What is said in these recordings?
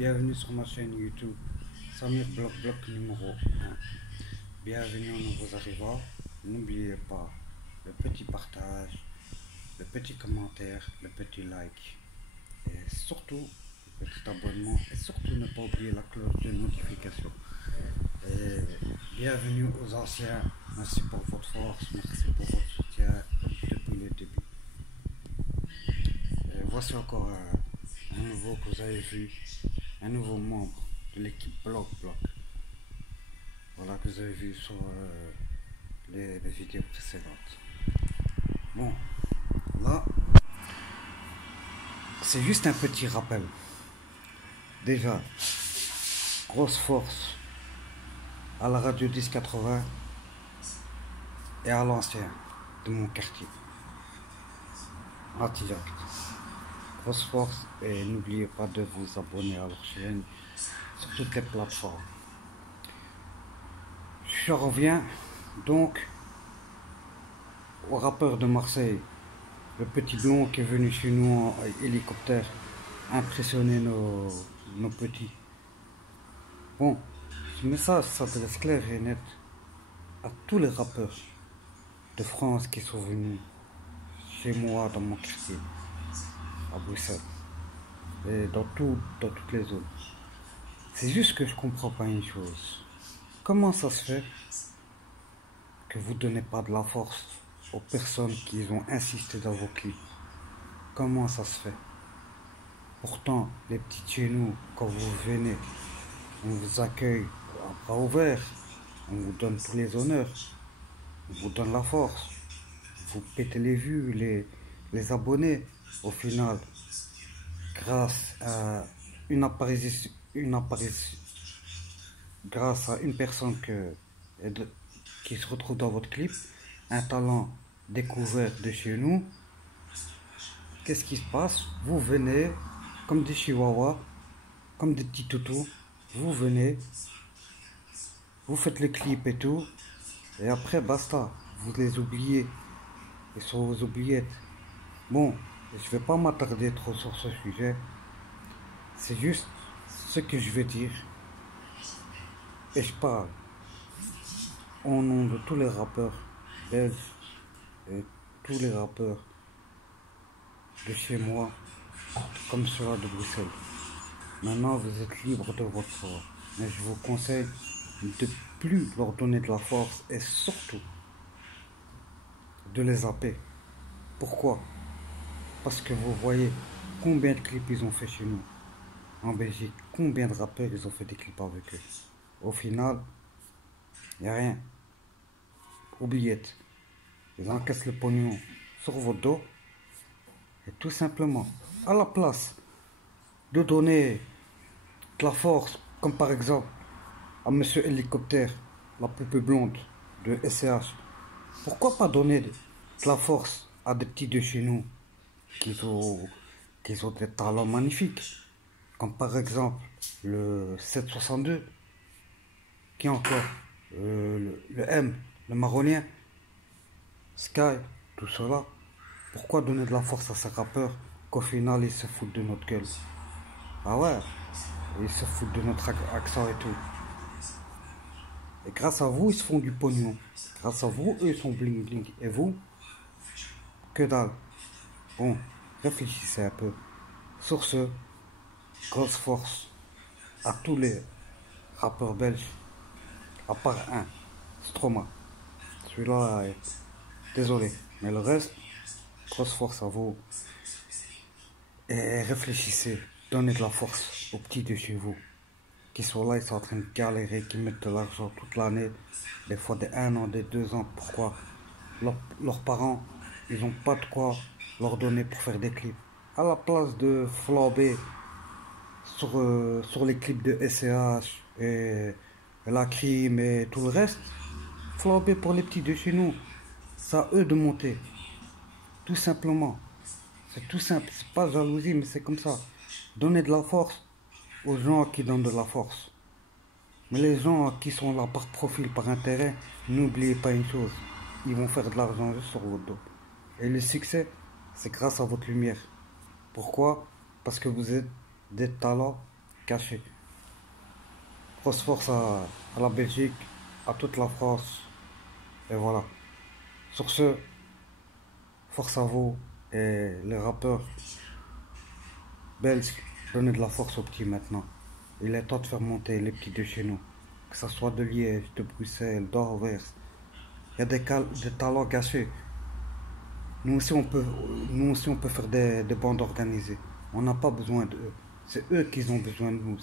Bienvenue sur ma chaîne YouTube Samir Block Block numéro 1. Bienvenue aux nouveaux arrivants. N'oubliez pas le petit partage, le petit commentaire, le petit like et surtout le petit abonnement et surtout ne pas oublier la cloche de notification. Et bienvenue aux anciens. Merci pour votre force, merci pour votre soutien depuis le début. Et voici encore un nouveau que vous avez vu, un nouveau membre de l'équipe Block Block. Voilà que vous avez vu sur les vidéos précédentes. Bon, là, c'est juste un petit rappel. Déjà, grosse force à la radio 1080 et à l'ancien de mon quartier. Antillac. Grosse force et n'oubliez pas de vous abonner à leur chaîne sur toutes les plateformes. Je reviens donc au rappeur de Marseille, le petit blond qui est venu chez nous en hélicoptère impressionner nos petits. Bon, ce message s'adresse clair et net à tous les rappeurs de France qui sont venus chez moi dans mon quartier, à Bruxelles et dans toutes les zones. C'est juste que je comprends pas une chose. Comment ça se fait que vous donnez pas de la force aux personnes qui ont insisté dans vos clips? Comment ça se fait? Pourtant, les petits de chez nous, quand vous venez, on vous accueille à bras ouverts, on vous donne tous les honneurs, on vous donne la force, vous pétez les vues, les abonnés. Au final, grâce à grâce à une personne qui se retrouve dans votre clip, un talent découvert de chez nous, qu'est-ce qui se passe? Vous venez comme des chihuahuas, comme des petits toutous, vous venez, vous faites les clips et tout, et après basta, vous les oubliez, ils sont vos oubliettes. Bon, je vais pas m'attarder trop sur ce sujet, c'est juste ce que je vais dire, et je parle au nom de tous les rappeurs belges et tous les rappeurs de chez moi, comme ceux-là de Bruxelles. Maintenant, vous êtes libre de votre choix, mais je vous conseille de plus leur donner de la force et surtout de les zapper. Pourquoi? Parce que vous voyez combien de clips ils ont fait chez nous en Belgique, combien de rappeurs ils ont fait des clips avec eux. Au final, il n'y a rien. Oubliette. Ils encaissent le pognon sur votre dos et tout simplement, à la place de donner de la force, comme par exemple à Monsieur Hélicoptère, la poupée blonde de SCH, pourquoi pas donner de la force à des petits de chez nous qui ont des talents magnifiques, comme par exemple le 762, qui est encore le M, le Marronien, Sky, tout cela. Pourquoi donner de la force à ces rappeurs qu'au final ils se foutent de notre gueule? Ah ouais, ils se foutent de notre accent et tout. Et grâce à vous, ils se font du pognon. Grâce à vous, eux, ils sont bling bling. Et vous, que dalle. Bon, réfléchissez un peu. Sur ce, grosse force à tous les rappeurs belges, à part un, Stromae. Celui-là, désolé. Mais le reste, grosse force à vous. Et réfléchissez. Donnez de la force aux petits de chez vous, qui sont là, ils sont en train de galérer, qui mettent de l'argent toute l'année, des fois des 1 an, des 2 ans. Pourquoi? Leurs parents, ils n'ont pas de quoi leur donner pour faire des clips. À la place de flamber sur les clips de SCH et la crime et tout le reste, flamber pour les petits de chez nous. C'est à eux de monter. Tout simplement. C'est tout simple. C'est pas jalousie, mais c'est comme ça. Donnez de la force aux gens qui donnent de la force. Mais les gens qui sont là par profil, par intérêt, n'oubliez pas une chose. Ils vont faire de l'argent juste sur votre dos. Et le succès, c'est grâce à votre lumière. Pourquoi? Parce que vous êtes des talents caché. Grosse force à la Belgique, à toute la France. Et voilà. Sur ce, force à vous et les rappeurs belges, donnez de la force aux petits maintenant. Il est temps de faire monter les petits de chez nous. Que ce soit de Liège, de Bruxelles, d'Anvers. Il y a des talents cachés. Nous aussi on peut, nous aussi on peut faire des bandes organisées. On n'a pas besoin d'eux. C'est eux qui ont besoin de nous.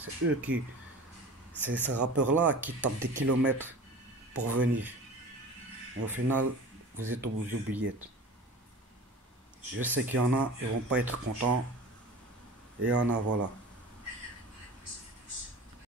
C'est ces rappeurs-là qui tapent des kilomètres pour venir. Et au final, vous êtes aux oubliettes. Je sais qu'il y en a, ils vont pas être contents. Et il y en a, voilà.